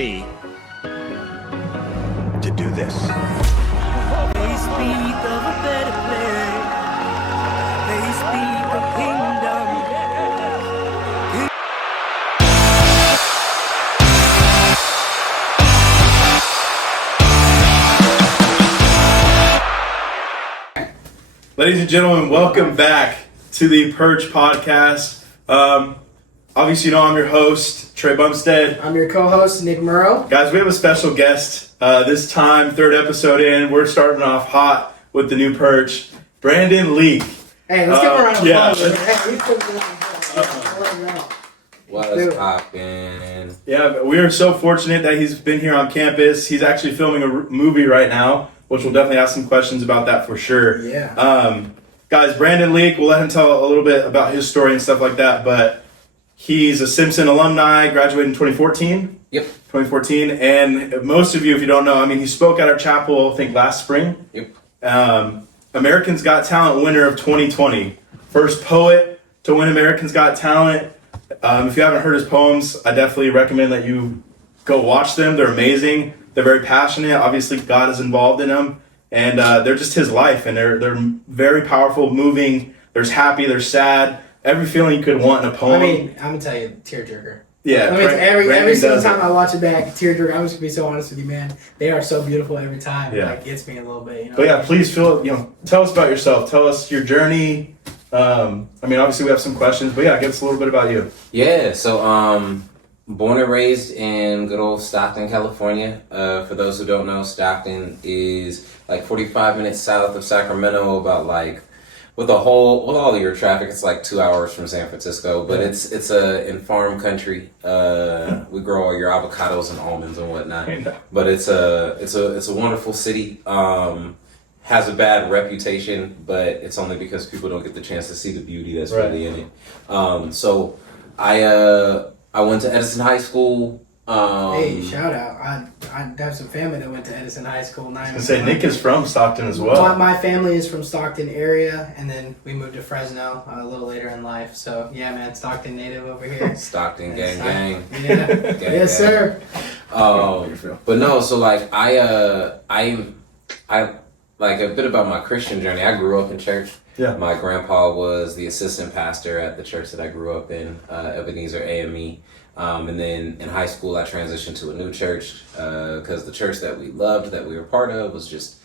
me to do this. They speak of a better place. They speak of kingdom. Ladies and gentlemen, welcome back to the Perch Podcast. Obviously, you know I'm your host, Trey Bumstead. I'm your co-host, Nick Murrow. Guys, we have a special guest this time, third episode in. We're starting off hot with the new Perch, Brandon Leake. Hey, let's give him a round of yeah. applause. Hey, we put this What's poppin'? Yeah, we are so fortunate that he's been here on campus. He's actually filming a movie right now, which we'll definitely ask some questions about that for sure. Yeah. Guys, Brandon Leake, we'll let him tell a little bit about his story and stuff like that, but he's a Simpson alumni, graduated in 2014. Yep. 2014, and most of you, if you don't know, I mean, he spoke at our chapel, I think, last spring. Yep. American's Got Talent winner of 2020. First poet to win American's Got Talent. If you haven't heard his poems, I definitely recommend that you go watch them. They're amazing. They're very passionate. Obviously, God is involved in them, and they're just his life, and they're very powerful, moving. There's happy, there's sad, every feeling you could want in a poem. I mean, I'm gonna tell you, tearjerker. Yeah, I mean, every single time it. I watch it back, tearjerker. I'm just gonna be so honest with you, man. They are so beautiful every time. Yeah. It like gets me a little bit. You know. But yeah, please tell us about yourself. Tell us your journey. I mean, obviously we have some questions, but yeah, give us a little bit about you. Yeah, so born and raised in good old Stockton, California. For those who don't know, Stockton is like 45 minutes south of Sacramento, about like with all of your traffic, it's like 2 hours from San Francisco. But it's in farm country. We grow all your avocados and almonds and whatnot. But it's a wonderful city. Has a bad reputation, but it's only because people don't get the chance to see the beauty that's really in it. So I went to Edison High School. Hey, shout out! I have some family that went to Edison High School. I was gonna say Nick is from Stockton as well. My family is from Stockton area, and then we moved to Fresno a little later in life. So yeah, man, Stockton native over here. Stockton gang. Yeah, yes sir. But no, so like I like a bit about my Christian journey. I grew up in church. Yeah. My grandpa was the assistant pastor at the church that I grew up in, Ebenezer AME. And then in high school, I transitioned to a new church because the church that we loved, that we were part of, was just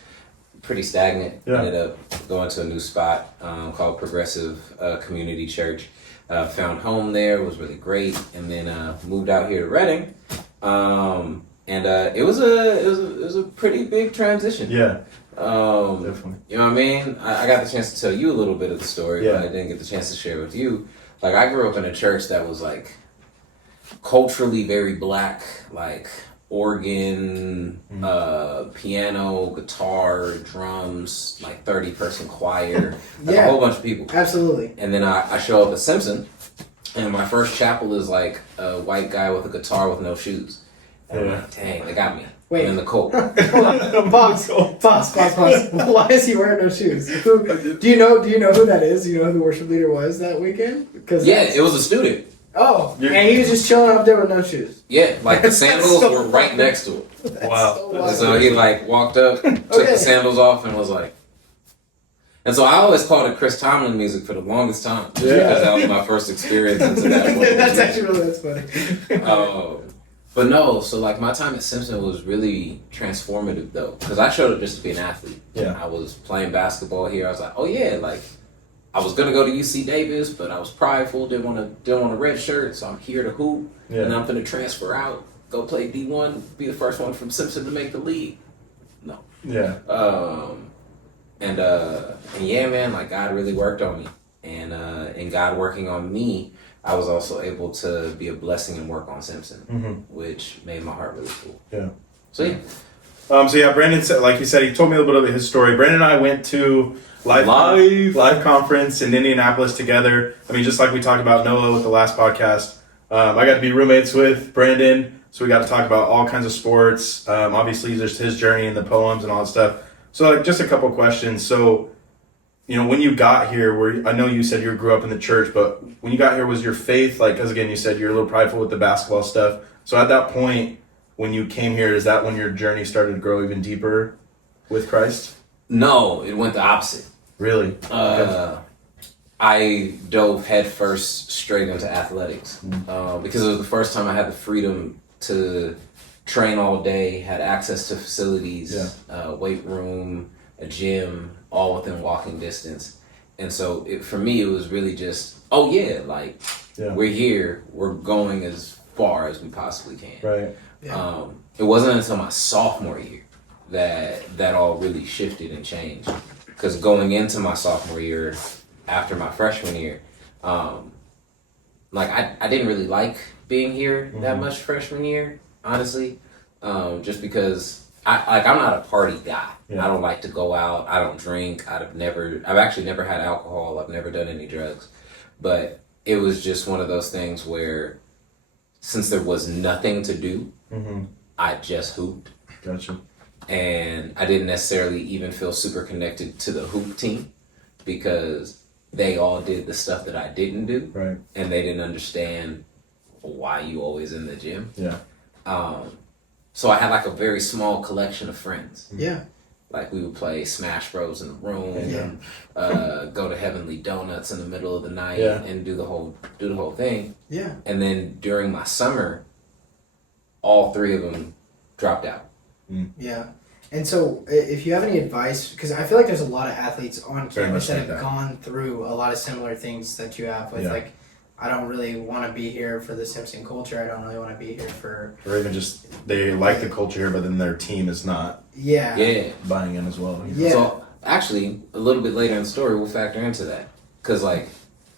pretty stagnant. Yeah. Ended up going to a new spot called Progressive Community Church. Found home there, was really great, and then moved out here to Reading. And it was a pretty big transition. Yeah. Definitely. You know what I mean? I got the chance to tell you a little bit of the story, but I didn't get the chance to share with you. Like, I grew up in a church that was like culturally very black, like organ, piano, guitar, drums, like 30-person choir, like a whole bunch of people. Absolutely. And then I show up at Simpson, and my first chapel is like a white guy with a guitar with no shoes. And I'm like, dang, they got me. Wait. I'm in the cold. Pause. Why is he wearing no shoes? Do you know who that is? Do you know who the worship leader was that weekend? Yeah, it was a student. Oh, and he was just chilling up there with no shoes. Yeah, like the sandals so were right next to him. Wow. So he like walked up, took the sandals off, and was like. And so I always called it Chris Tomlin music for the longest time, because that was my first experience into that. That's funny. But no, so like my time at Simpson was really transformative though, because I showed up just to be an athlete. Yeah. I was playing basketball here. I was like, oh yeah, like I was gonna go to UC Davis, but I was prideful, didn't want a red shirt, so I'm here to hoop, and I'm gonna transfer out, go play D1, be the first one from Simpson to make the league. No. Yeah. And yeah, man, like God really worked on me, and God working on me, I was also able to be a blessing and work on Simpson, which made my heart really cool. Yeah. So yeah. So yeah, Brandon said, like he said, he told me a little bit of his story. Brandon and I went to live conference in Indianapolis together. I mean, just like we talked about Noah with the last podcast. I got to be roommates with Brandon, so we got to talk about all kinds of sports. Obviously, just his journey and the poems and all that stuff. So like, just a couple questions. So, you know, when you got here, I know you said you grew up in the church, but when you got here, was your faith, like, because again, you said you're a little prideful with the basketball stuff. So at that point, when you came here, is that when your journey started to grow even deeper with Christ? No, it went the opposite. Really? I dove headfirst straight into athletics because it was the first time I had the freedom to train all day, had access to facilities, weight room, a gym, all within walking distance. And so for me, it was really just, we're here, we're going as far as we possibly can. Right. Yeah. It wasn't until my sophomore year that all really shifted and changed. Because going into my sophomore year, after my freshman year, I didn't really like being here that much freshman year, honestly. Just because I'm not a party guy. Yeah. I don't like to go out. I don't drink. I've actually never had alcohol. I've never done any drugs. But it was just one of those things where, since there was nothing to do, I just hooped. Gotcha. And I didn't necessarily even feel super connected to the hoop team because they all did the stuff that I didn't do. Right. And they didn't understand why you always in the gym. Yeah. So I had like a very small collection of friends. Yeah. Like we would play Smash Bros in the room, and go to Heavenly Donuts in the middle of the night, and do the whole thing. Yeah. And then during my summer, all three of them dropped out. Yeah. And so, if you have any advice, because I feel like there's a lot of athletes on Very campus much that like have that. gone through a lot of similar things that you have with, like, I don't really want to be here for the Simpson culture. I don't really want to be here for... Or even just, they like the culture here, but then their team is not Yeah. buying in as well. Yeah. So, actually, a little bit later in the story, we'll factor into that. Because,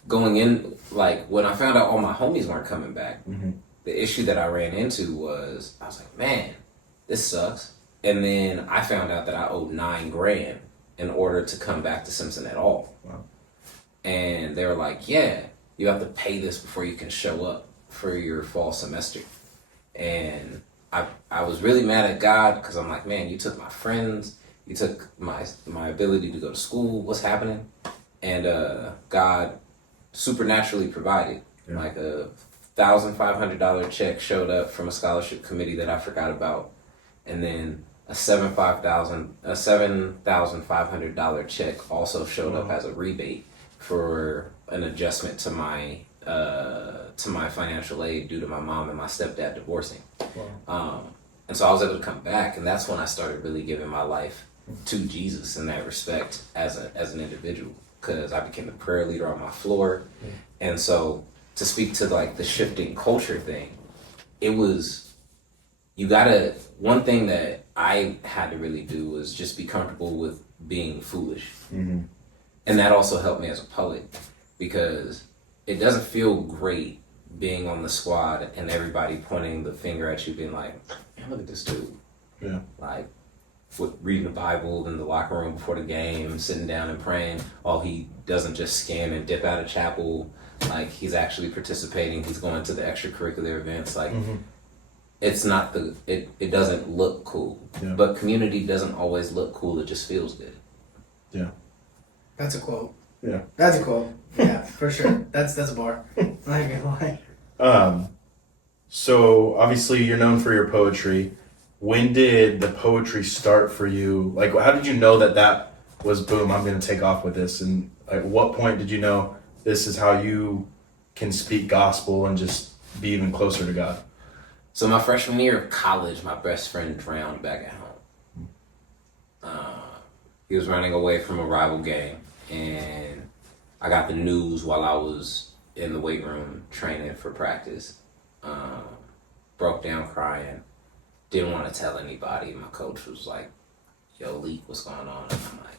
going in, when I found out all my homies weren't coming back, the issue that I ran into was, I was like, man, this sucks. And then I found out that I owed $9,000 in order to come back to Simpson at all. Wow. And they were like, yeah, you have to pay this before you can show up for your fall semester. And I was really mad at God because I'm like, man, you took my friends, you took my ability to go to school, what's happening? And God supernaturally provided. Like a $1,500 check showed up from a scholarship committee that I forgot about. And then a $7,500 check also showed up as a rebate for an adjustment to my financial aid due to my mom and my stepdad divorcing. Wow. And so I was able to come back, and that's when I started really giving my life to Jesus in that respect as an individual, because I became the prayer leader on my floor. And so to speak to the shifting culture thing, it was, one thing that I had to really do was just be comfortable with being foolish. And that also helped me as a poet, because it doesn't feel great being on the squad and everybody pointing the finger at you being like, man, look at this dude. Yeah. Reading the Bible in the locker room before the game, sitting down and praying. Oh, he doesn't just skim and dip out of chapel. He's actually participating. He's going to the extracurricular events. It's not it doesn't look cool. Yeah. But community doesn't always look cool. It just feels good. Yeah. That's a quote. Yeah. That's a quote. Yeah, for sure. That's a bar. I'm not gonna lie. So obviously you're known for your poetry. When did the poetry start for you? How did you know that was boom, I'm going to take off with this? And at what point did you know this is how you can speak gospel and just be even closer to God? So my freshman year of college, my best friend drowned back at home. He was running away from a rival gang, and I got the news while I was in the weight room training for practice. Broke down crying. Didn't want to tell anybody. My coach was like, yo, Leake, what's going on? And I'm like,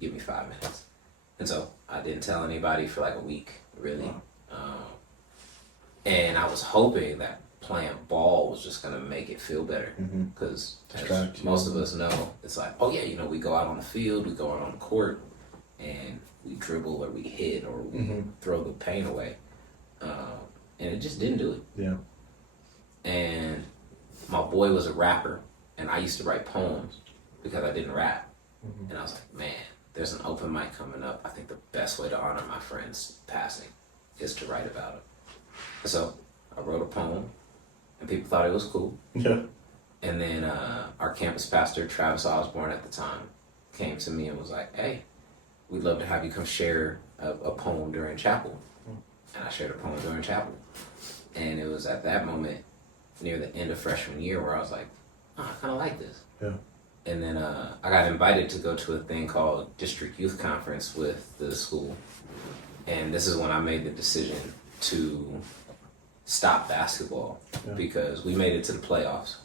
give me 5 minutes. And so I didn't tell anybody for a week, really. And I was hoping that playing ball was just going to make it feel better. Because most of us know, it's we go out on the field, we go out on the court, and we dribble or we hit or we throw the pain away. And it just didn't do it. Yeah. And my boy was a rapper, and I used to write poems because I didn't rap. And I was like, man, there's an open mic coming up. I think the best way to honor my friend's passing is to write about it. So I wrote a poem, and people thought it was cool. Yeah. And then our campus pastor, Travis Osborne at the time, came to me and was like, hey, we'd love to have you come share a poem during chapel. And I shared a poem during chapel. And it was at that moment, near the end of freshman year, where I was like, oh, I kind of like this. Yeah. And then I got invited to go to a thing called District Youth Conference with the school. And this is when I made the decision to stop basketball because we made it to the playoffs,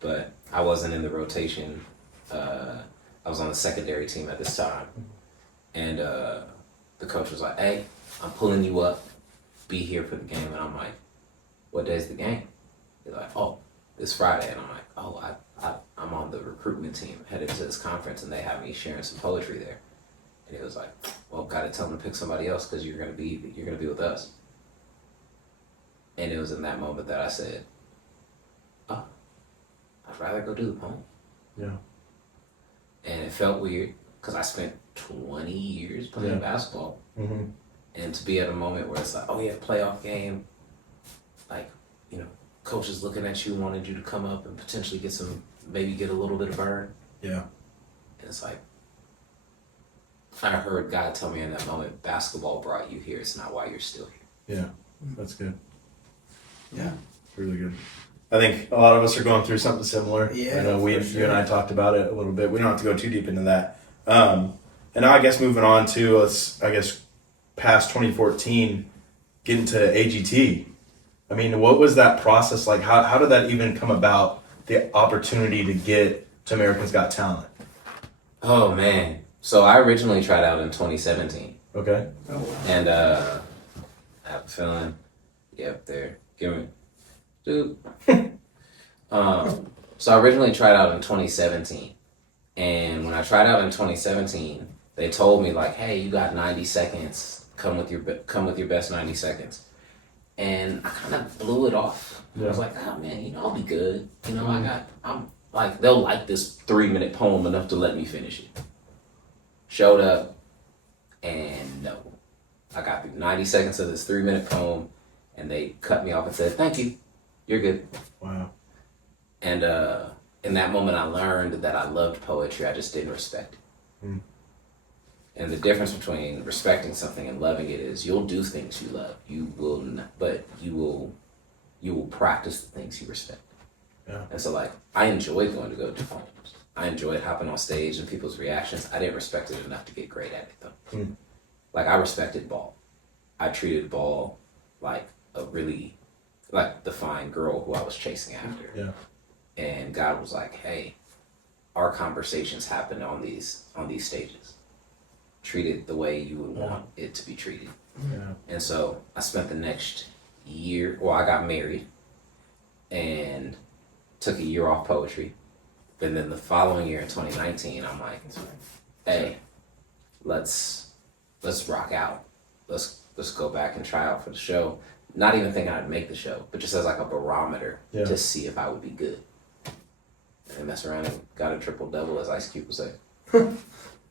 but I wasn't in the rotation. I was on the secondary team at this time. And the coach was like, hey, I'm pulling you up. Be here for the game. And I'm like, what day's the game? He's like, oh, this Friday. And I'm like, oh, I'm on the recruitment team headed to this conference and they have me sharing some poetry there. And he was like, well, gotta tell them to pick somebody else because you're gonna be with us. And it was in that moment that I said, oh, I'd rather go do the poem. Yeah. And it felt weird because I spent 20 years playing basketball. Mm-hmm. And to be at a moment where it's like, oh yeah, playoff game, like, you know, coach is looking at you, wanted you to come up and potentially maybe get a little bit of burn. Yeah. And it's like, I heard God tell me in that moment, basketball brought you here. It's not why you're still here. Yeah. That's good. Yeah. Really good. I think a lot of us are going through something similar. Yeah, I know for sure. you and I talked about it a little bit. We don't have to go too deep into that. And now I guess moving on to past 2014, getting to AGT. I mean, what was that process like? How did that even come about? The opportunity to get to America's Got Talent. Oh man. So I originally tried out in 2017. Okay. Oh, wow. And I have a feeling, yep, there. Give me, dude. So I originally tried out in 2017. And when I tried out in 2017, they told me like, hey, you got 90 seconds. Come with your best 90 seconds. And I kind of blew it off. Yeah. I was like, oh man, I'll be good. I'm like, they'll like this 3-minute poem enough to let me finish it. Showed up, and no. I got through 90 seconds of this 3-minute poem, and they cut me off and said, thank you, you're good. Wow. And in that moment, I learned that I loved poetry, I just didn't respect it. Mm. And the difference between respecting something and loving it is you'll do things you love. You will not, but you will practice the things you respect. Yeah. And so like, I enjoyed going to go to poems. I enjoyed hopping on stage and people's reactions. I didn't respect it enough to get great at it though. Mm. Like I respected ball. I treated ball like a really, like the fine girl who I was chasing after. Yeah. And God was like, hey, our conversations happen on these stages. Treat it the way you would want it to be treated. Yeah. And so I spent the next year, well, I got married and took a year off poetry. And then the following year in 2019, I'm like, hey, let's rock out. Let's go back and try out for the show. Not even thinking I'd make the show, but just as like a barometer to see if I would be good. And I messed around and got a triple-double, as Ice Cube would say.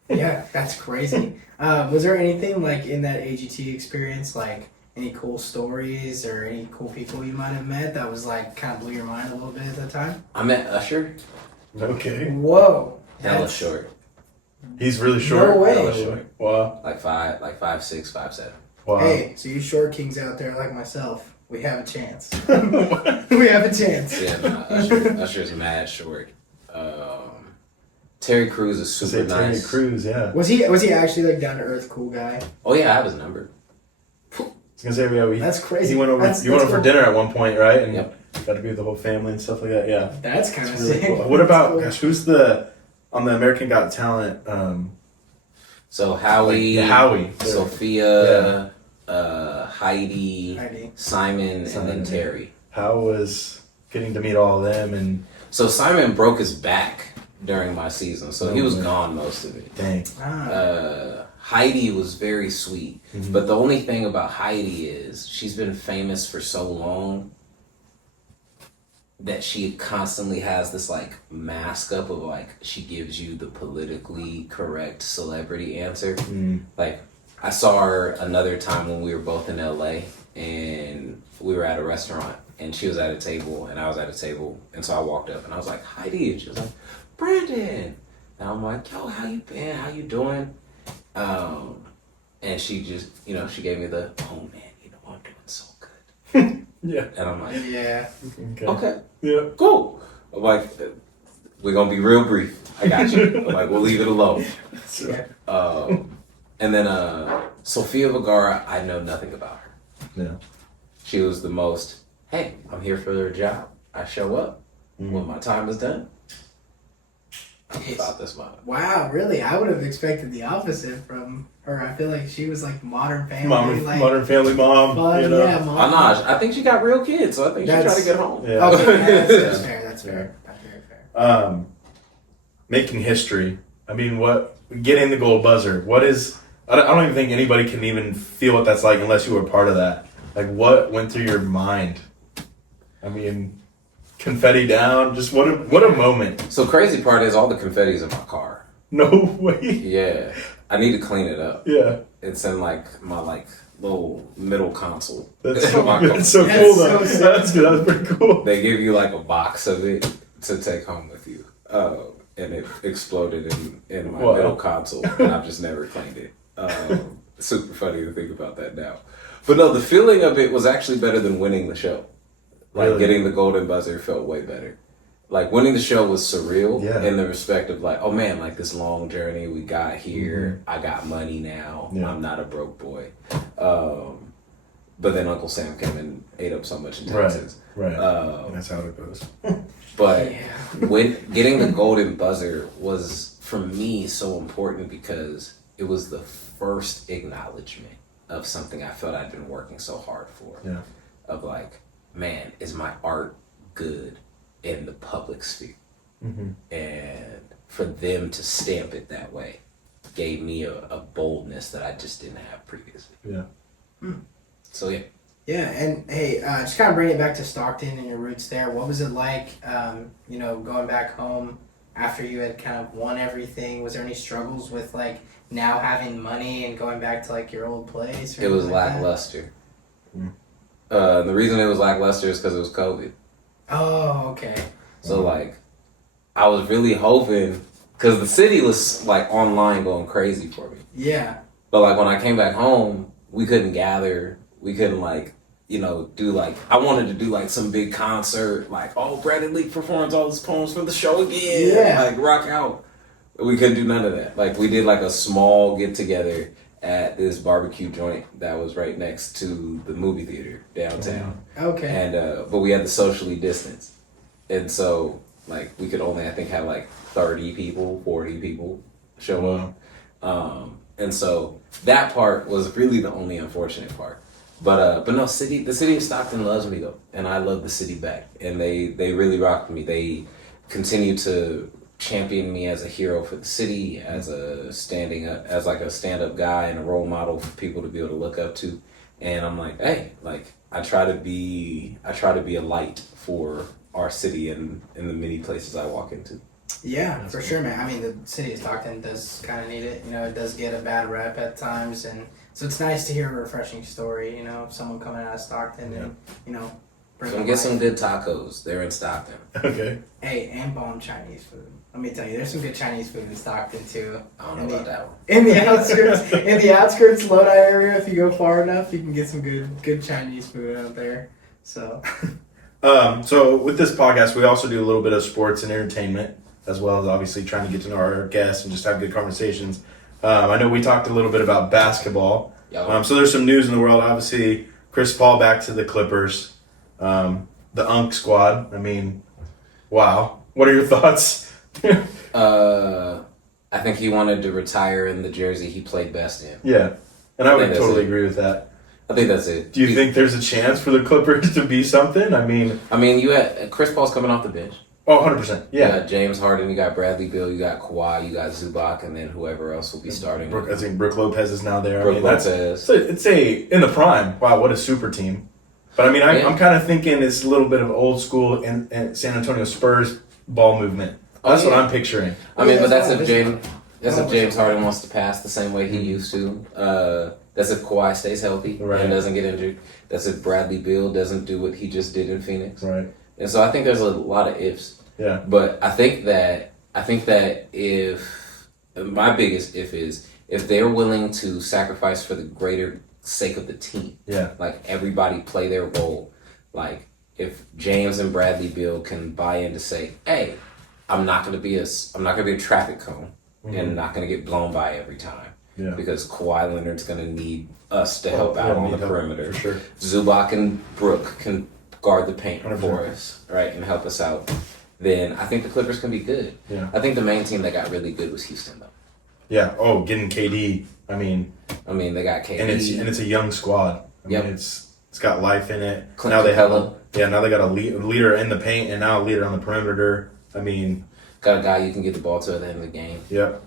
Yeah, that's crazy. Was there anything like in that AGT experience, like any cool stories or any cool people you might have met that was like kind of blew your mind a little bit at the time? I met Usher. Okay. Whoa. Hella short. He's really short. No way. Hella short. Wow. Like 5'6", 5'7". Wow. Hey, so you short kings out there like myself, we have a chance. We have a chance. Yeah, Usher's mad short. Terry Crews is super Terry nice. Crews, yeah. Was he actually like down to earth cool guy? Oh yeah, I have his number. I was gonna say, yeah, That's crazy. You went over That's for cool. dinner at one point, right? And Yep. got to be with the whole family and stuff like that. Yeah. That's kind of Really sick. cool. What about That's cool. gosh? Who's on the American Got Talent? So Howie, Howie, Sophia, Heidi, Heidi. Simon, and Simon, then yeah. Terry. How was getting to meet all of them? And So Simon broke his back during my season, so he was way. gone most of it. dang, Heidi was very sweet, Mhm. but the only thing about Heidi is she's been famous for so long that she constantly has this like mask up of like she gives you the politically correct celebrity answer. Like I saw her another time when we were both in LA and we were at a restaurant and she was at a table, and I was at a table, and so I walked up, and I was like, Heidi, and she was like, Brandon, and I'm like, yo, how you been? How you doing? And she just, she gave me the, oh man, I'm doing so good. Yeah. And I'm like, Yeah. okay, Yeah. cool. I'm like, we're gonna be real brief. I got you. I'm like, we'll leave it alone. Yeah. And then Sofia Vergara, I know nothing about her. Yeah. She was the most, hey, I'm here for a job. I show up when my time is done. I'm about this month. Wow, really? I would have expected the opposite from her. I feel like she was like Modern Family. Modern Family mom. Fun, you know? yeah, mom. I think she got real kids, so I think she's trying to get home. Yeah. Okay, yeah, that's fair. That's fair. That's very fair. Making history. I mean, getting the gold buzzer. What is? I don't even think anybody can even feel what that's like unless you were part of that. Like, what went through your mind? I mean, confetti down. Just what a moment. So crazy part is all the confetti's in my car. No way. Yeah, I need to clean it up. Yeah. It's in my little middle console. That's In my car. That's so That's cool so though. sick. That's good. That's pretty cool. They give you a box of it to take home with you. And it exploded in my Wow. middle console, and I've just never cleaned it. Super funny to think about that now. But no, the feeling of it was actually better than winning the show. Really? Getting the golden buzzer felt way better. Winning the show was surreal Yeah. in the respect of oh man, this long journey we got here. I got money now. Yeah. I'm not a broke boy. But then Uncle Sam came and ate up so much in Right. Texas. Right. That's how it goes. But Yeah. when getting the golden buzzer was for me so important because it was the first acknowledgement of something I felt I'd been working so hard for. Yeah. Of man, is my art good in the public sphere? Mm-hmm. And for them to stamp it that way gave me a boldness that I just didn't have previously. Yeah. So yeah. Yeah, and hey, just kind of bring it back to Stockton and your roots there. What was it like, going back home after you had kind of won everything? Was there any struggles with now having money and going back to your old place? Or It was anything like that? lackluster. Mm. The reason it was lackluster is because it was COVID. Oh, okay. So I was really hoping because the city was online going crazy for me. Yeah. But when I came back home, we couldn't gather. We couldn't do I wanted to do some big concert Brandon Leake performs all his poems for the show again. Yeah. Rock out. We couldn't do none of that. We did a small get together at this barbecue joint that was right next to the movie theater downtown. Okay. And but we had to socially distance. And so we could only I think have 30 people, 40 people show up. And so that part was really the only unfortunate part. But no, the city of Stockton loves me though, and I love the city back. And they really rocked me. They continue to champion me as a hero for the city, as a stand-up guy and a role model for people to be able to look up to. And I'm hey, I try to be a light for our city and in the many places I walk into. Yeah, for sure, man. I mean, the city of Stockton does kind of need it. It does get a bad rep at times, and so it's nice to hear a refreshing story. Of someone coming out of Stockton and So get some good tacos. They're in Stockton. Okay. Hey, and bomb Chinese food. Let me tell you, there's some good Chinese food in Stockton too. I don't know about that one. In the outskirts, Lodi area, if you go far enough, you can get some good Chinese food out there. So. So with this podcast, we also do a little bit of sports and entertainment, as well as obviously trying to get to know our guests and just have good conversations. I know we talked a little bit about basketball. So there's some news in the world. Obviously, Chris Paul back to the Clippers. The UNC squad. I mean, wow. What are your thoughts? I think he wanted to retire in the jersey he played best in. Yeah. And I would think totally that's it. agree with that. I think that's it. Do you think there's a chance for the Clippers to be something? I mean, you had Chris Paul's coming off the bench. oh, 100%. You Yeah. got James Harden, you got Bradley Beal, you got Kawhi, you got Zubac, and then whoever else will be starting. I think Brooke Lopez is now there. Brooke That's Lopez. it's in the prime. Wow, what a super team. But I mean, I'm kind of thinking it's a little bit of old school and San Antonio Spurs ball movement. That's what I'm picturing. But that's Yeah, if James Harden wants to pass the same way he used to. That's if Kawhi stays healthy Right. and doesn't get injured. That's if Bradley Beal doesn't do what he just did in Phoenix. Right. And so I think there's a lot of ifs. Yeah. But I think that if my biggest if is if they're willing to sacrifice for the greater sake of the team. Yeah. Like everybody play their role. Like if James and Bradley Beal can buy in to say, "Hey, I'm not gonna be a traffic cone and not gonna get blown by every time." Yeah. Because Kawhi Leonard's gonna need us to help out on the perimeter. For sure. Zubac and Brook can guard the paint 100%. for us, right, and help us out. Then I think the Clippers can be good. Yeah. I think the main team that got really good was Houston, though. Yeah. Oh, getting KD. I mean, they got KD. and it's a young squad. I Yep. mean, it's got life in it. Clint now they have Capella. now they got a leader in the paint and now a leader on the perimeter. I mean, Got a guy you can get the ball to at the end of the game. yep,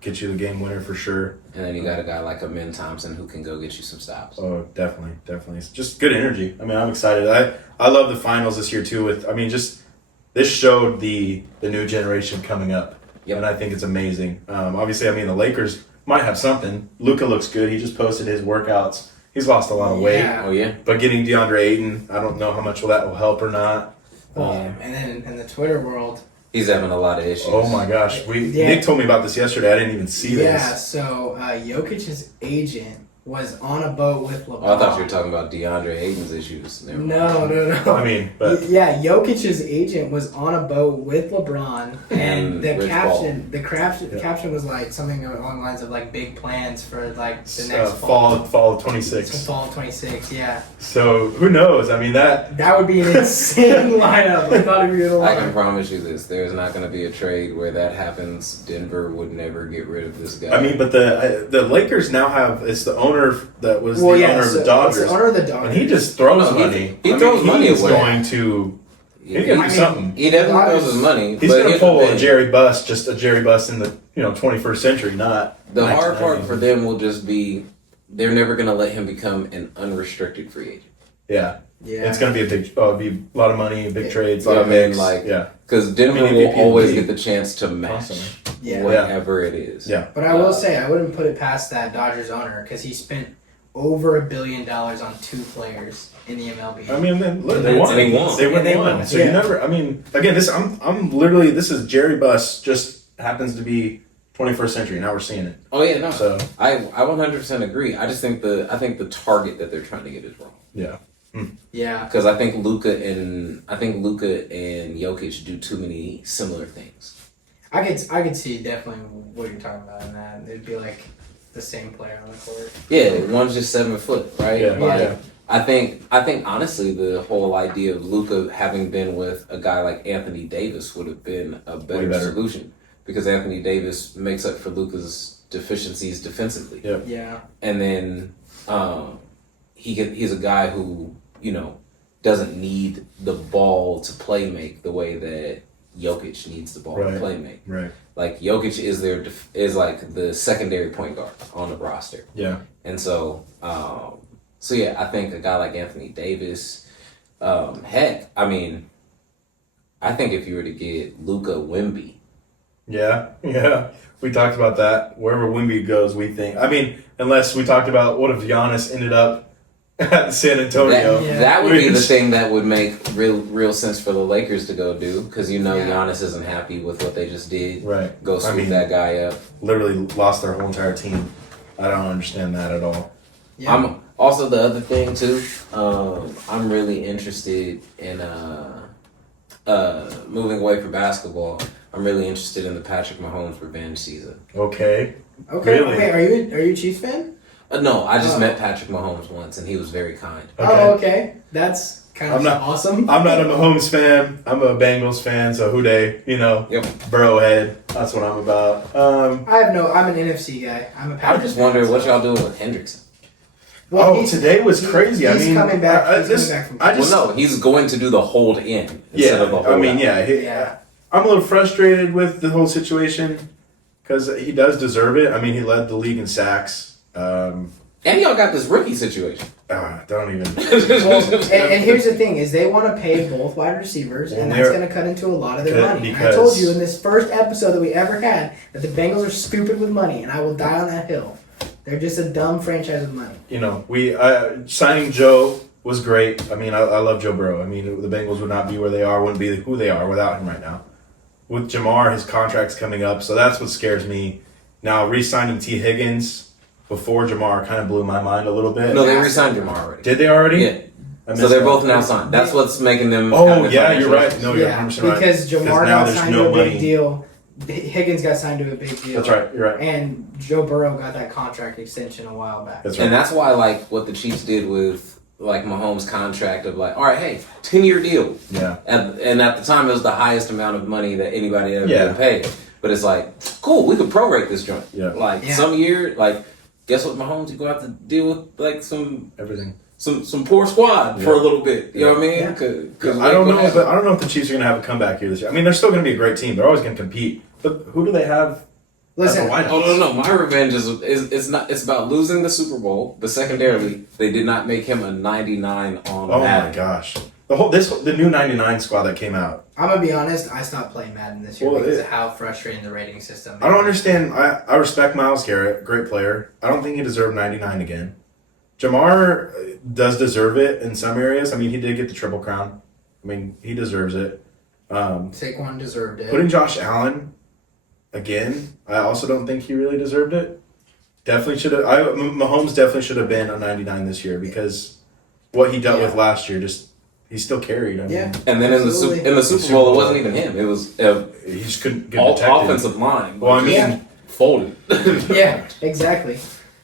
get you the game winner for sure. And then you got a guy like a Min Thompson who can go get you some stops. Oh, definitely. It's just good energy. I mean, I'm excited. I love the finals this year too. This showed the new generation coming up, Yep. and I think it's amazing. Obviously, the Lakers might have something. Luka looks good. He just posted his workouts. He's lost a lot of weight. Yeah. Oh, yeah? But getting DeAndre Ayton, I don't know how much that will help or not. And then in the Twitter world, He's having a lot of issues. Oh my gosh, Nick told me about this yesterday. I didn't even see yeah. this. So Jokic's agent was on a boat with LeBron. Oh, I thought you were talking about DeAndre Ayton's issues. Never mind. No. I mean, but Yeah, Jokic's agent was on a boat with LeBron, and And the Rich caption was like something along the lines of like big plans for like the next fall of 26. fall of 26. Yeah, So who knows? I mean that would be an insane lineup. I thought it'd be a I can lot. promise you this. There's not going to be a trade where that happens. Denver would never get rid of this guy. I mean, but the Lakers now have it's the owner that was Well, the yeah, owner of so the it's Dodgers, the owner of the Dodgers. and he just throws No, he- money. he throws money He's away. going to he's gonna do something. He definitely Dodgers- throws his money. He's but gonna here's the pull a thing. Jerry Buss, just a Jerry Buss in the 21st century, not The hard part 1990s. for them will just be they're never going to let him become an unrestricted free agent. Yeah, Yeah, it's gonna be be a lot of money, big trades, a Yeah, lot of I mean, picks. like- yeah, Because Denver I mean, will MVP always league. get the chance to match Constantly. Yeah. whatever it is. Yeah. But I will say I wouldn't put it past that Dodgers owner because he spent over $1 billion on 2 players in the MLB. I mean, look, And they won. they won. They And they won. won, So yeah. you never. I mean, again, I'm literally. This is Jerry Buss. Just happens to be 21st century. Now we're seeing it. Oh yeah, no. So I 100% agree. I just think the target that they're trying to get is wrong. yeah, yeah, Because I think Luka and Jokic do too many similar things. I could see definitely what you're talking about in that. It'd be like the same player on the court. Yeah, one's just 7 foot, right? Yeah, Like, yeah. I think honestly the whole idea of Luka having been with a guy like Anthony Davis would have been a Way better better. solution because Anthony Davis makes up for Luka's deficiencies defensively. Yeah. Yeah, And then he's a guy who, doesn't need the ball to play make the way that Jokic needs the ball Right. to play make. right. Like Jokic is like the secondary point guard on the roster. Yeah, And so yeah, I think a guy like Anthony Davis, heck, I mean, I think if you were to get Luka Wemby, yeah. We talked about that. Wherever Wemby goes, we think. I mean, unless we talked about what if Giannis ended up at San Antonio. that would be the Which- thing that would make real sense for the Lakers to go do because Yeah. Giannis isn't happy with what they just did. Right. Go I sweep mean, that guy up. Literally lost their whole entire team. I don't understand that at all. yeah. I'm also the other thing too. I'm really interested in moving away from basketball. I'm really interested in the Patrick Mahomes revenge season. Okay. Okay, Really? okay. Are you a Chiefs fan? No, I just Oh. met Patrick Mahomes once, and he was very kind. Okay. Oh, okay. That's kind of I'm not- awesome. I'm not a Mahomes fan. I'm a Bengals fan. So who they? Yep. Burrowhead. That's what I'm about. I'm an NFC guy. I'm a I Packers just fan, wonder what so- y'all doing with Hendrickson. Well, Oh, he's- today was crazy. I He's mean, coming back. I He's just- coming back from. I just- Well, no, he's going to do the hold in instead of the hold I mean, out. Yeah. I'm a little frustrated with the whole situation because he does deserve it. I mean, he led the league in sacks. And y'all got this rookie situation. Don't even. Well, and here's the thing: is they want to pay both wide receivers, and Well, that's they're- going to cut into a lot of their Good, money. And I because- told you in this first episode that we ever had that the Bengals are stupid with money, and I will die on that hill. They're just a dumb franchise with money. You know, we signing Joe was great. I mean, I love Joe Burrow. I mean, the Bengals would not be where they are, wouldn't be who they are without him right now. With Jamar, his contract's coming up, so that's what scares me. Now, re-signing T. Higgins before Jamar kind of blew my mind a little bit. No, they re-signed Jamar already. Did they already? Yeah. So they're both now signed. That's what's making them. Oh, yeah, you're right. No, you're Yeah, 100% right. because Jamar now got there's signed no to a big money. deal. Higgins got signed to a big deal. That's right. You're right. And Joe Burrow got that contract extension a while back. That's right. And that's why, like, what the Chiefs did with, like, Mahomes' contract of, like, all right, hey, 10-year deal. Yeah. And at the time, it was the highest amount of money that anybody ever Yeah. been paid. But it's like, cool, we could prorate this joint. Yeah. Like, Yeah. some year, like, guess what, Mahomes, you go have to deal with, like, some Everything. poor squad for a little bit. You know what I mean? Yeah. Cause I don't know, but I don't know if the Chiefs are going to have a comeback here this year. I mean, they're still going to be a great team. They're always going to compete. But who do they have? Listen, Why not? Oh no! My revenge is it's not. It's about losing the Super Bowl, but secondarily, they did not make him a 99 on Oh Madden. my gosh. The new 99 squad that came out. I'm gonna be honest. I stopped playing Madden this year Well, because of how frustrating the rating system is. I don't understand. I respect Myles Garrett, great player. I don't think he deserved 99 again. Jamar does deserve it in some areas. I mean, he did get the Triple Crown. I mean, he deserves it. Saquon deserved it. Putting Josh Allen again, I also don't think he really deserved it. Definitely should have. Mahomes definitely should have been a 99 this year because what he dealt with last year, he still carried. I mean, Yeah. And then in the Super Bowl, it wasn't even him. It was he just couldn't get all protected. offensive line. Well, I mean, Yeah. folded. Yeah, exactly.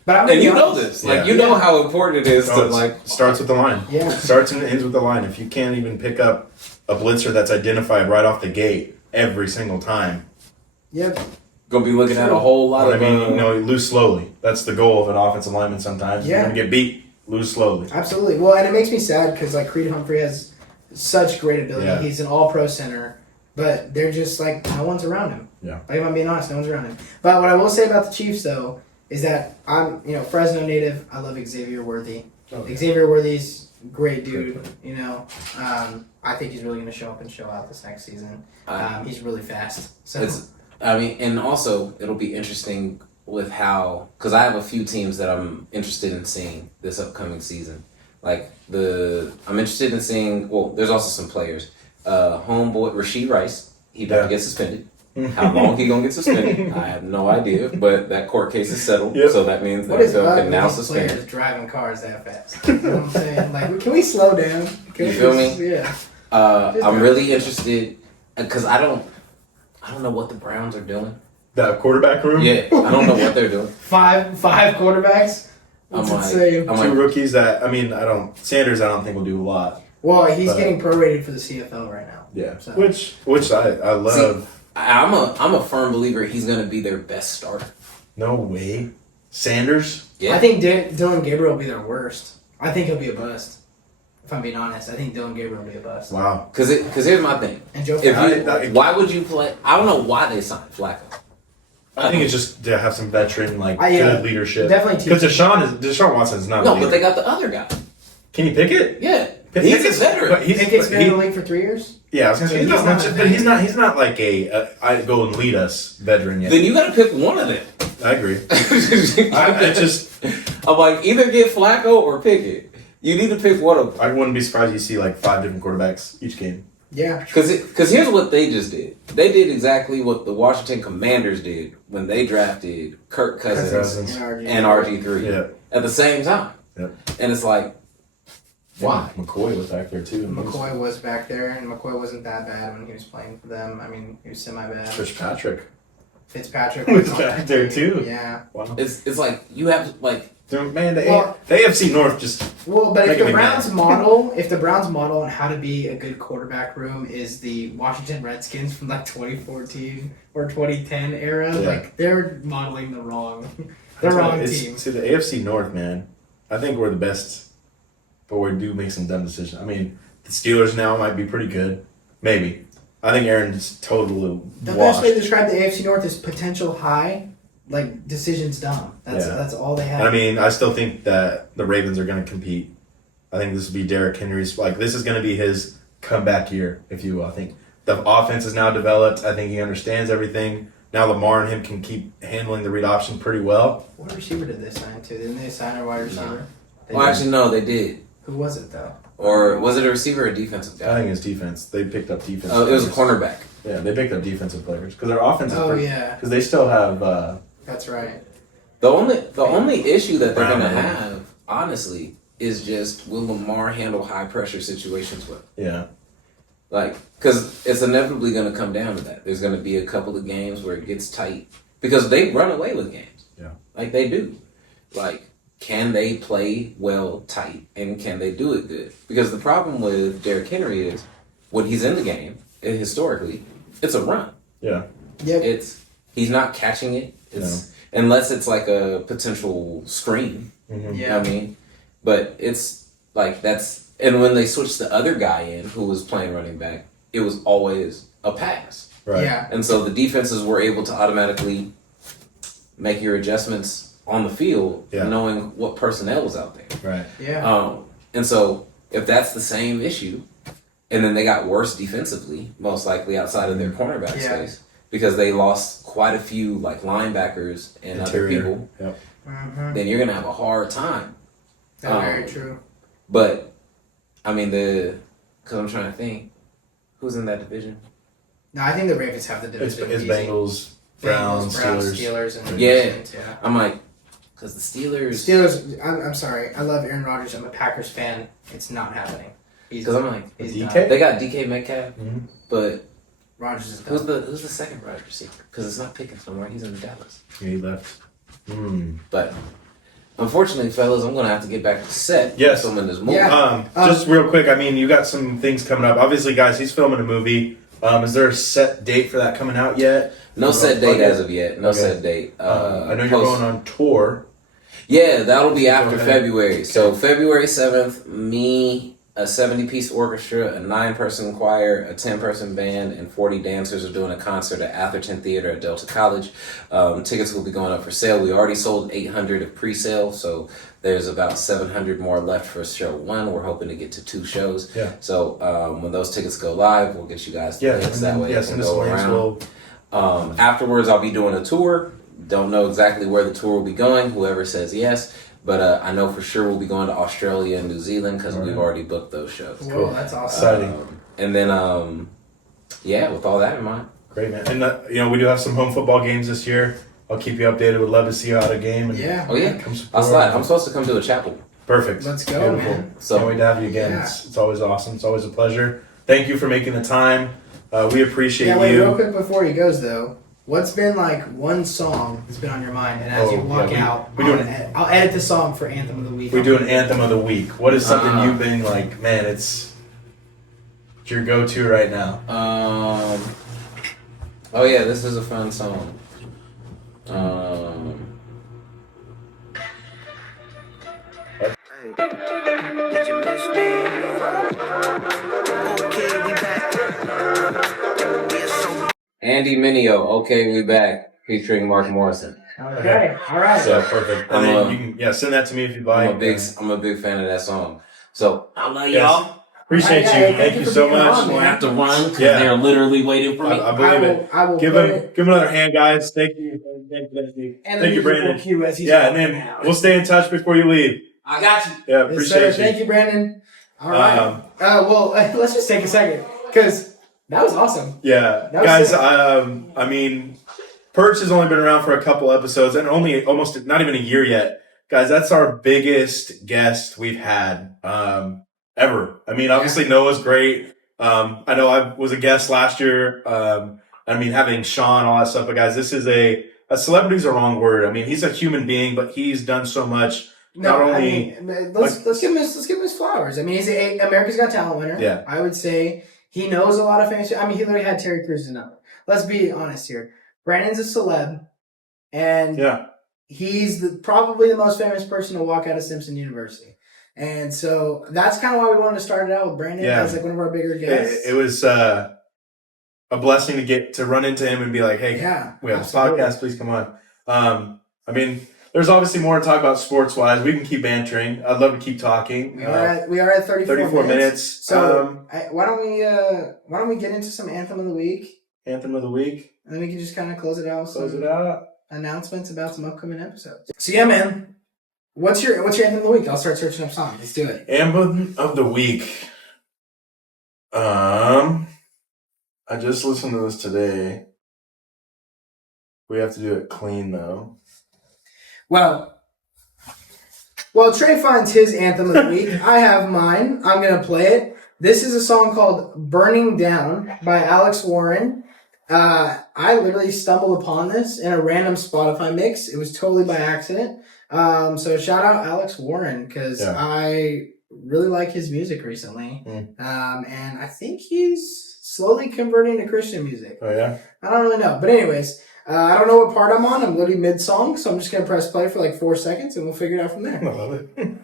But I'm gonna And be you know honest. this, like Yeah. you know how important it is no, to it's- like. starts with the line. Yeah. Starts and ends with the line. If you can't even pick up a blitzer that's identified right off the gate every single time, Yep. Gonna be looking at a whole lot I of. mean, you lose slowly. That's the goal of an offensive lineman. Sometimes Yeah. you're gonna get beat. Lose slowly. Absolutely. Well, and it makes me sad because like Creed Humphrey has such great ability. Yeah. He's an All-Pro center, but they're just like no one's around him. Yeah. Like if I'm being honest, no one's around him. But what I will say about the Chiefs though is that I'm Fresno native. I love Xavier Worthy. Oh, yeah. Xavier Worthy's great dude. I think he's really going to show up and show out this next season. He's really fast. So And also it'll be interesting with how, because I have a few teams that I'm interested in seeing this upcoming season. Like I'm interested in seeing. Well, there's also some players. Homeboy Rasheed Rice, he about to get suspended. How long he gonna get suspended? I have no idea, but that court case is settled, Yep. so that means what that is NFL up can with now these suspend. players driving cars that fast? You know what I'm saying? Like, can we slow down? Can You we feel just- me? Yeah. I'm really interested because I don't know what the Browns are doing. That quarterback room. Yeah, I don't know what they're doing. Five quarterbacks. That's insane. I'm Two like, rookies that Sanders. I don't think will do a lot. Well, he's But- getting prorated for the CFL right now. Yeah. So- Which I love. I'm a firm believer he's gonna be their best starter. No way. Sanders. Yeah, I think Dylan Gabriel will be their worst. I think he'll be a bust. If I'm being honest, I think Dylan Gabriel will be a bust. Wow. because here's my thing. And Joe If Flacco. you, why would you play? I don't know why they signed Flacco. I think it's just to have some veteran Yeah, good leadership. definitely Because Deshaun Watson is not. No, a leader. but they got the other guy. Can you pick it? Yeah, he's a Pickett's- veteran. but he's- Pickett's but been in he- the league for 3 years. Yeah, I was gonna say He's he's not not much, a but he's not like I go and lead us veteran yet. Then you got to pick one of them. I agree. I just I'm like, either get Flacco or Pickett. You need to pick one of them. I wouldn't be surprised you see like 5 different quarterbacks each game. Yeah. Because here's what they just did. They did exactly what the Washington Commanders did when they drafted Kirk Cousins Cousins. and RG3 Yeah. at the same time. Yep. And it's like, why? McCoy was back there too. McCoy was back there, and McCoy wasn't that bad when he was playing for them. I mean, he was semi-bad. Fitzpatrick. Fitzpatrick Was on back that there team. too. Yeah. Wow. It's like you have to like. Dude, man, the Well- AFC North just Well, but if Making the me Browns mad. model on how to be a good quarterback room is the Washington Redskins from like 2014 or 2010 era, Yeah. like they're modeling the wrong team. See the AFC North, man. I think we're the best, but we do make some dumb decisions. I mean, the Steelers now might be pretty good, maybe. I think Aaron's totally The best washed. way to describe the AFC North is potential high, like decisions dumb. That's Yeah. that's all they have. I mean, I still think that the Ravens are going to compete. I think this will be Derrick Henry's. This is going to be his comeback year, if you will. I think the offense is now developed. I think he understands everything. now Lamar and him can keep handling the read option pretty well. What receiver did they sign to? Didn't they sign a wide receiver? They Well, did. actually, no, they did. Who was it though? Or was it a receiver or a defensive I guy? think it's defense. They picked up defense. Oh, it was a players. cornerback. Yeah, they picked up defensive players because their offense is Oh pretty, yeah, because they still have that's right. The only issue that they're Brown gonna and- have, honestly, is just will Lamar handle high pressure situations well? yeah. Like, because it's inevitably going to come down to that. There's going to be a couple of games where it gets tight because they run away with games. Yeah. Like they do. Like, can they play well tight and can they do it good? Because the problem with Derrick Henry is when he's in the game, historically, it's a run. Yeah. Yep. He's not catching it. It's unless it's like a potential screen. Mm-hmm. You know what I mean? But it's like that's and when they switched the other guy in who was playing running back, it was always a pass. Right. Yeah. And so the defenses were able to automatically make your adjustments on the field, knowing what personnel was out there. Right. Yeah. And so if that's the same issue, and then they got worse defensively, most likely outside of their cornerback space, because they lost quite a few like linebackers and other people, Yep. then you're gonna have a hard time. That's very true. But I mean because I'm trying to think, who's in that division? No, I think the Ravens have the division. It's easy. Browns, Steelers. Steelers, and Yeah. Ravens, yeah. I'm like, because the Steelers. Steelers. I'm sorry. I love Aaron Rodgers. I'm a Packers fan. It's not happening. Because I'm like, he's DK? done. they got DK Metcalf, Mhm. but Rodgers is who's done. the second wide receiver? Because it's not Pickens no more. He's in Dallas. Yeah, he left. But unfortunately, fellas, I'm gonna have to get back to set. Yes. Filming this movie. Yeah. Just real quick, I mean, you got some things coming up. Obviously, guys, he's filming a movie. Is there a set date for that coming out yet? No set date Okay. as of yet. No Okay. set date. I know you're going on tour. Yeah, that'll be after ahead. February. So February 7th, me, a 70-piece orchestra, a 9-person choir, a 10-person band, and 40 dancers are doing a concert at Atherton Theater at Delta College. Tickets will be going up for sale. We already sold 800 of pre-sale, so there's about 700 more left for show 1. We're hoping to get to 2 shows. Yeah. So when those tickets go live, we'll get you guys the links that way. It can send us go links. around. Afterwards, I'll be doing a tour. Don't know exactly where the tour will be going, whoever says yes. But I know for sure we'll be going to Australia and New Zealand because we've already booked those shows. Whoa, that's awesome. Exciting. And then, with all that in mind. Great, man. And, we do have some home football games this year. I'll keep you updated. Would love to see you at a game. And Yeah. Oh, yeah. come support. I'll slide. I'm supposed to come to a chapel. Perfect. Let's go, Beautiful. man. So, Can't wait to have you again. Yeah. It's always awesome. It's always a pleasure. Thank you for making the time. We appreciate Yeah, wait, you. real quick before he goes though, what's been like one song that's been on your mind, and as you walk out, I'll edit the song for Anthem of the Week. We do an anthem of the week. What is something you've been like, man, it's your go-to right now? oh yeah, this is a fun song. Did you miss me? Okay, we back. We are so Andy Mineo, Okay, We Back, featuring Mark Morrison. Okay, all right. So perfect. And then you can send that to me if you'd like. I'm a big fan of that song. So I love Yes. y'all. Appreciate Yeah, you. Thank you for so being much. on, man. I have to run because Yeah. they're literally waiting for me. I believe it. I will Give put him it another hand, guys. Thank you. Thank and you, Brandon. Cue as he's Yeah, and walking then out. we'll stay in touch before you leave. I got you. Yeah, Yes, appreciate sir. you. Thank you, Brandon. All right. Let's just take a second because that was awesome. Yeah, That was guys. sick. I mean, Perch has only been around for a couple episodes and only almost not even a year yet, guys. That's our biggest guest we've had ever. I mean, obviously Noah's great. I know I was a guest last year. I mean, having Sean, all that stuff. But guys, this is a celebrity is a wrong word. I mean, he's a human being, but he's done so much. Not only let's give him his flowers. I mean, he's a America's Got Talent winner. Yeah. I would say he knows a lot of famous. I mean, he literally had Terry Crews' number. Let's be honest here. Brandon's a celeb, and he's probably the most famous person to walk out of Simpson University. And so that's kind of why we wanted to start it out with Brandon as like one of our bigger guests. It was a blessing to get to run into him and be like, hey, we have this podcast, please come on. I mean, there's obviously more to talk about sports wise. We can keep bantering. I'd love to keep talking. We are at 34 minutes. So why don't we get into some Anthem of the Week? Anthem of the week. And then we can just kind of close it out with some out. announcements about some upcoming episodes. So yeah, man. What's your anthem of the week? I'll start searching up songs. Let's do it. Anthem of the week. I just listened to this today. We have to do it clean though. Well, Trey finds his anthem of the week. I have mine. I'm gonna play it. This is a song called "Burning Down" by Alex Warren. I literally stumbled upon this in a random Spotify mix. It was totally by accident. So shout out Alex Warren because I really like his music recently. And I think he's slowly converting to Christian music. Oh yeah? I don't really know. But anyways, I don't know what part I'm on. I'm literally mid-song, so I'm just going to press play for like 4 seconds and we'll figure it out from there. I love it. And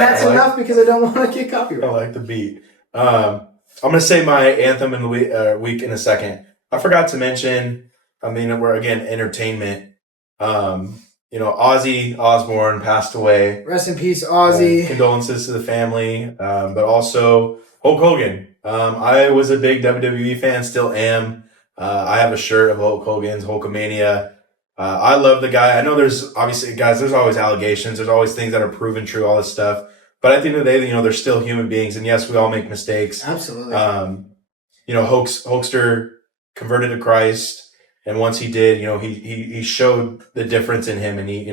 that's enough because I don't want to get copyright. I like the beat. I'm going to say my anthem in the week in a second. I forgot to mention, we're again, entertainment. Ozzy Osbourne passed away. Rest in peace, Ozzy. Condolences to the family. But also Hulk Hogan. I was a big WWE fan, still am. I have a shirt of Hulk Hogan's Hulkamania. I love the guy. I know there's obviously, guys, there's always allegations. There's always things that are proven true, all this stuff. But at the end of the day, they're still human beings. And yes, we all make mistakes. Absolutely. Hulkster converted to Christ. And once he did, he showed the difference in him. And he,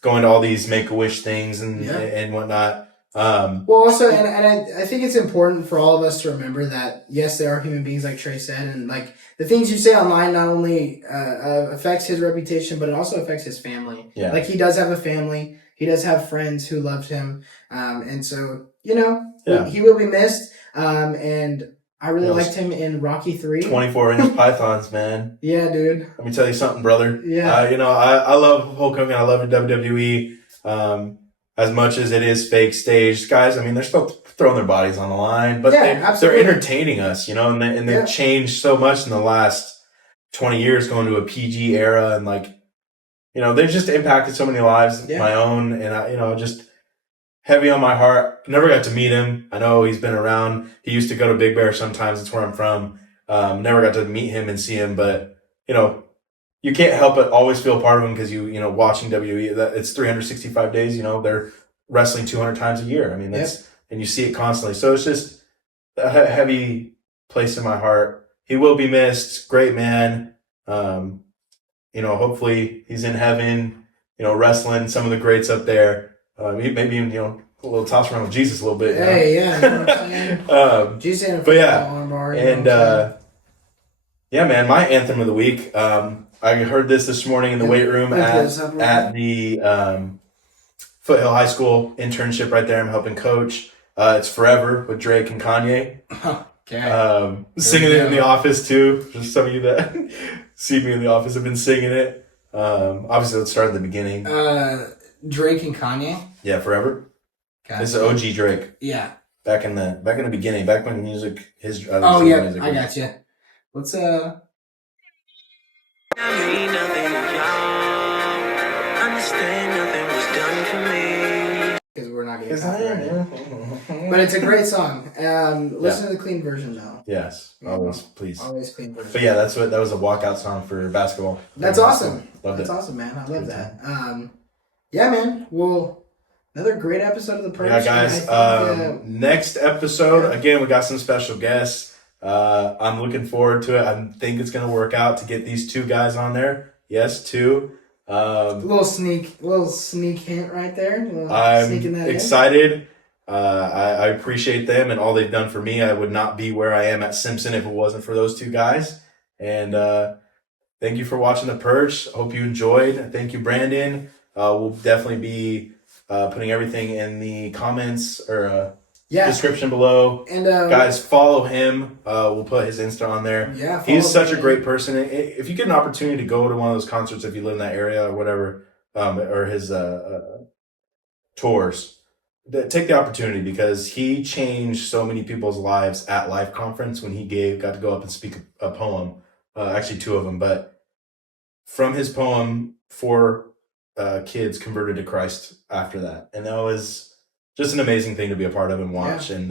going to all these Make-A-Wish things and whatnot. Also, and I think it's important for all of us to remember that, yes, they are human beings, like Trey said, and like the things you say online not only affects his reputation, but it also affects his family. Yeah. Like he does have a family, he does have friends who loved him, and so he will be missed. And I really liked him in Rocky 3. 24-inch pythons, man. Yeah, dude. Let me tell you something, brother. Yeah. I love Hulk Hogan. I love WWE. As much as it is fake staged, guys, they're still throwing their bodies on the line, but they're entertaining us, and they've changed so much in the last 20 years going to a PG era. And they've just impacted so many lives, my own, and just heavy on my heart. Never got to meet him. I know he's been around. He used to go to Big Bear sometimes. That's where I'm from. Never got to meet him and see him, but you can't help but always feel part of them because watching WWE, it's 365 days, they're wrestling 200 times a year. And you see it constantly. So it's just a heavy place in my heart. He will be missed. Great man. Hopefully he's in heaven, wrestling some of the greats up there. Maybe even, a little toss around with Jesus a little bit. Hey, yeah. You know what I'm saying? Jesus ain't a armbar, yeah, man, my anthem of the week. I heard this morning in the weight room at the Foothill High School internship right there. I'm helping coach. It's Forever with Drake and Kanye. Okay. Singing it in the office too. Just some of you that see me in the office have been singing it. Obviously, let's start at the beginning. Drake and Kanye. Yeah, Forever. Gotcha. This is OG Drake. Yeah. Back in the beginning, back when music music I got you. Let's Understand nothing was done for me. because we're not getting copyrighted. But it's a great song. Listen to the clean version though. Yes, always, please. Always clean version. But yeah, that was a walkout song for basketball. That's awesome. Loved That's it. awesome, man. I love that. Yeah, man. Well, another great episode of the Purge. Yeah, guys. Next episode, again, we got some special guests. I'm looking forward to it. I think it's gonna work out to get these two guys on there. Yes, two. Little sneak hint right there. I'm excited. I appreciate them and all they've done for me. I would not be where I am at Simpson if it wasn't for those two guys. And thank you for watching The Purge. Hope you enjoyed. Thank you, Brandon. We'll definitely be putting everything in the comments or description below. And guys, follow him. We'll put his Insta on there. Yeah, he's such a great person. If you get an opportunity to go to one of those concerts, if you live in that area or whatever, or his tours, take the opportunity because he changed so many people's lives at Life Conference when he got to go up and speak a poem. Actually, two of them, but from his poem, 4 kids converted to Christ after that, and that was just an amazing thing to be a part of and watch. And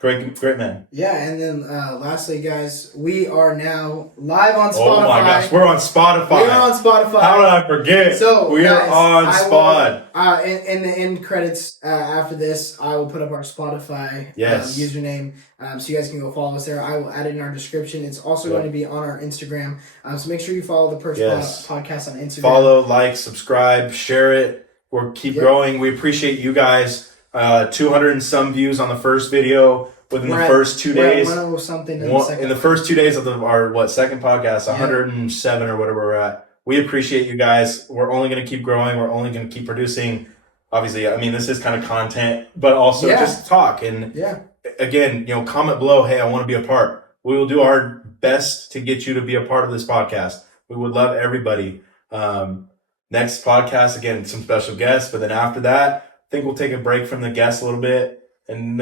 great man. Yeah, and then lastly, guys, we are now live on Spotify. Oh my gosh, we're on Spotify. We're on Spotify. How did I forget? So we guys, are on Spot. In the end credits after this, I will put up our Spotify username, so you guys can go follow us there. I will add it in our description. It's also going to be on our Instagram, so make sure you follow the Perch Podcast on Instagram. Follow, like, subscribe, share it. We'll keep growing. We appreciate you guys. 200 and some views on the first video within the first 2 days. In the first 2 days of our second podcast, 107 or whatever we're at. We appreciate you guys. We're only going to keep growing. We're only going to keep producing. Obviously, I mean, this is kind of content, but also just talk. And again, comment below, hey, I want to be a part. We will do our best to get you to be a part of this podcast. We would love everybody. Next podcast, again, some special guests, but then after that, I think we'll take a break from the guests a little bit and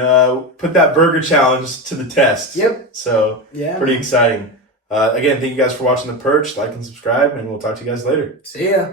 put that burger challenge to the test. Yep. So, pretty exciting. Again, thank you guys for watching The Perch. Like and subscribe, and we'll talk to you guys later. See ya.